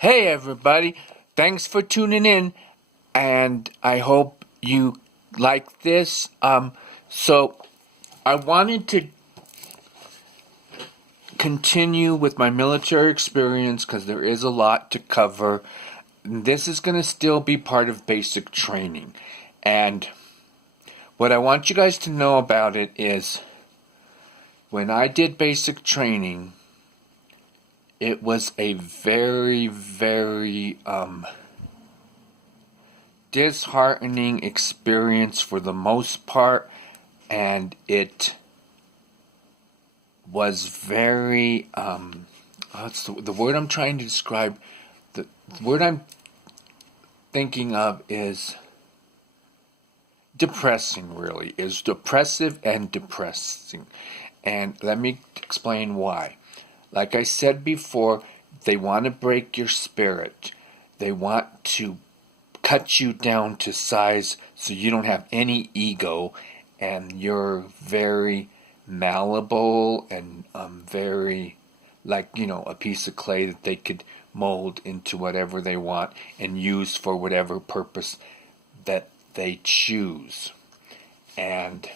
Hey everybody, thanks for tuning in, and I hope you like this. So I wanted to continue with my military experience because there is a lot to cover. This is going to still be part of basic training, and what I want you guys to know about it is when I did basic training, it was a very, very disheartening experience for the most part, and it was very what's the word I'm trying to describe? The word I'm thinking of is depressing. Really, is depressive and depressing, and let me explain why. Like I said before, they want to break your spirit. They want to cut you down to size so you don't have any ego and you're very malleable and very like, a piece of clay that they could mold into whatever they want and use for whatever purpose that they choose. And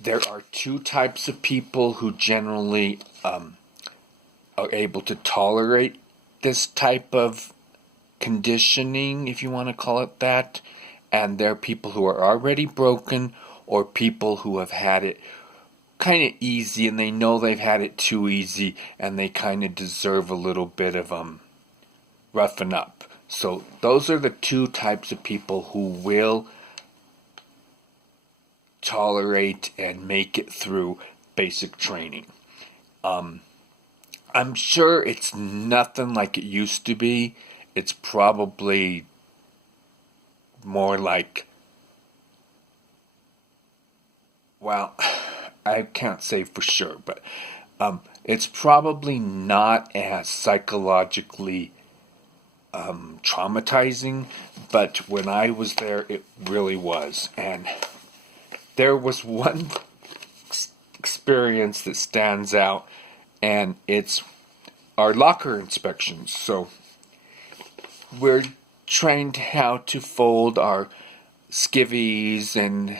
there are two types of people who generally are able to tolerate this type of conditioning, if you want to call it that. And there are people who are already broken, or people who have had it kind of easy and they know they've had it too easy and they kind of deserve a little bit of roughing up. So those are the two types of people who will tolerate and make it through basic training. I'm sure it's nothing like it used to be. It's probably more like, well, I can't say for sure, but it's probably not as psychologically traumatizing, but when I was there, it really was. And there was one experience that stands out, and it's our locker inspections. So we're trained how to fold our skivvies and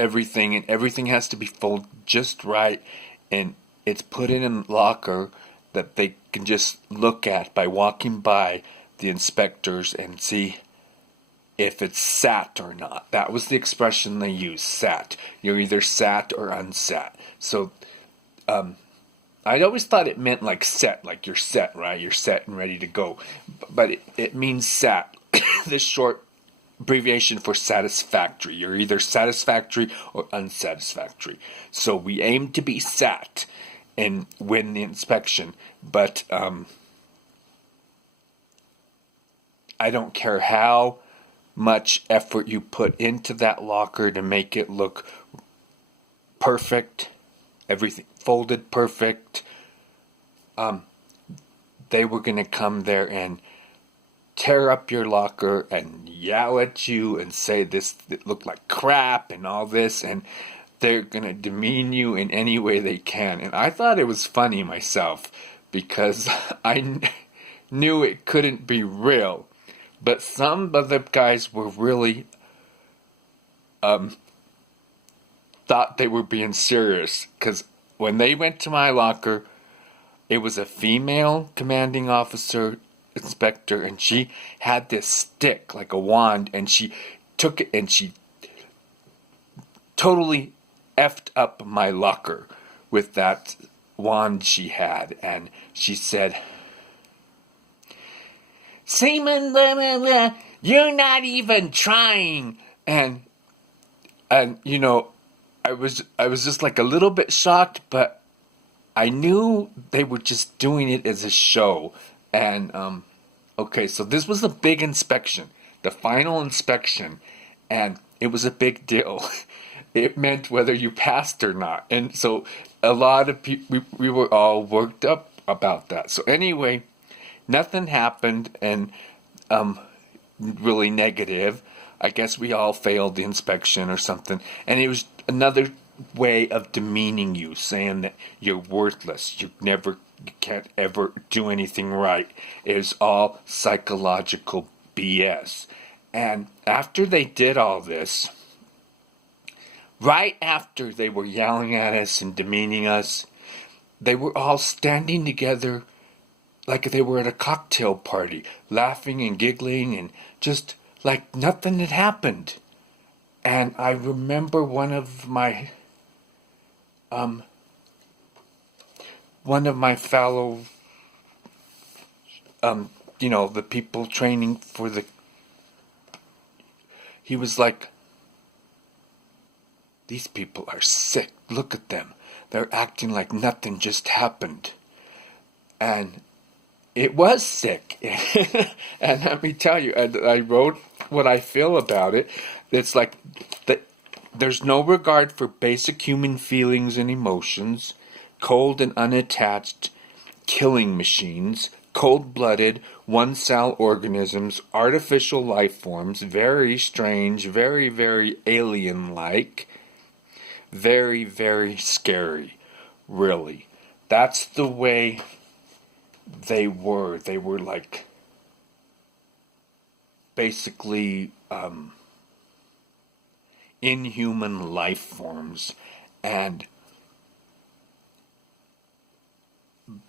everything has to be folded just right, and it's put in a locker that they can just look at by walking by the inspectors and see if it's sat or not. That was the expression they used, sat. You're either sat or unsat. So I'd always thought it meant like set, like you're set, right? You're set and ready to go. But it means sat, the short abbreviation for satisfactory. You're either satisfactory or unsatisfactory. So we aim to be sat and win the inspection. But I don't care how much effort you put into that locker to make it look perfect, everything folded perfect. They were going to come there and tear up your locker and yell at you and say this it looked like crap and all this, and they're going to demean you in any way they can. And I thought it was funny myself because I knew it couldn't be real. But some of the guys were really thought they were being serious, because when they went to my locker, it was a female commanding officer inspector, and she had this stick like a wand, and she took it and she totally effed up my locker with that wand she had, and she said, "Seaman, blah, blah, blah, you're not even trying." And I was just like a little bit shocked, but I knew they were just doing it as a show. And okay, so this was a big inspection, the final inspection, and it was a big deal. It meant whether you passed or not. And so a lot of people, we were all worked up about that. So anyway, nothing happened, and really negative. I guess we all failed the inspection or something. And it was another way of demeaning you, saying that you're worthless, you're never You can't ever do anything right. It is all psychological BS. And after they did all this, right after they were yelling at us and demeaning us, they were all standing together like they were at a cocktail party, laughing and giggling and just like nothing had happened. And I remember one of my fellow, the people training for he was like, these people are sick. Look at them. They're acting like nothing just happened. And it was sick. And let me tell you, I wrote what I feel about it. It's like there's no regard for basic human feelings and emotions, cold and unattached killing machines, cold-blooded, one-cell organisms, artificial life forms, very strange, very, very alien-like, very, very scary, really. That's the way they were. They were like basically inhuman life forms,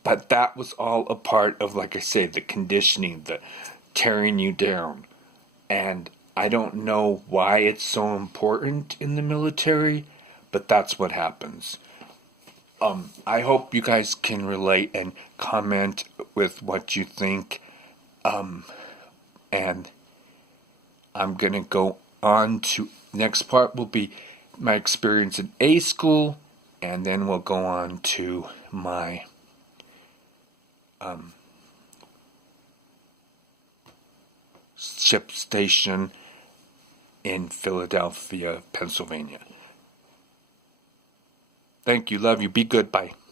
but that was all a part of, like I say, the conditioning, the tearing you down. And I don't know why it's so important in the military, but that's what happens. I hope you guys can relate and comment with what you think. And I'm gonna go on to next part will be my experience in A school, and then we'll go on to my ship station in Philadelphia, Pennsylvania. Thank you. Love you. Be good. Bye.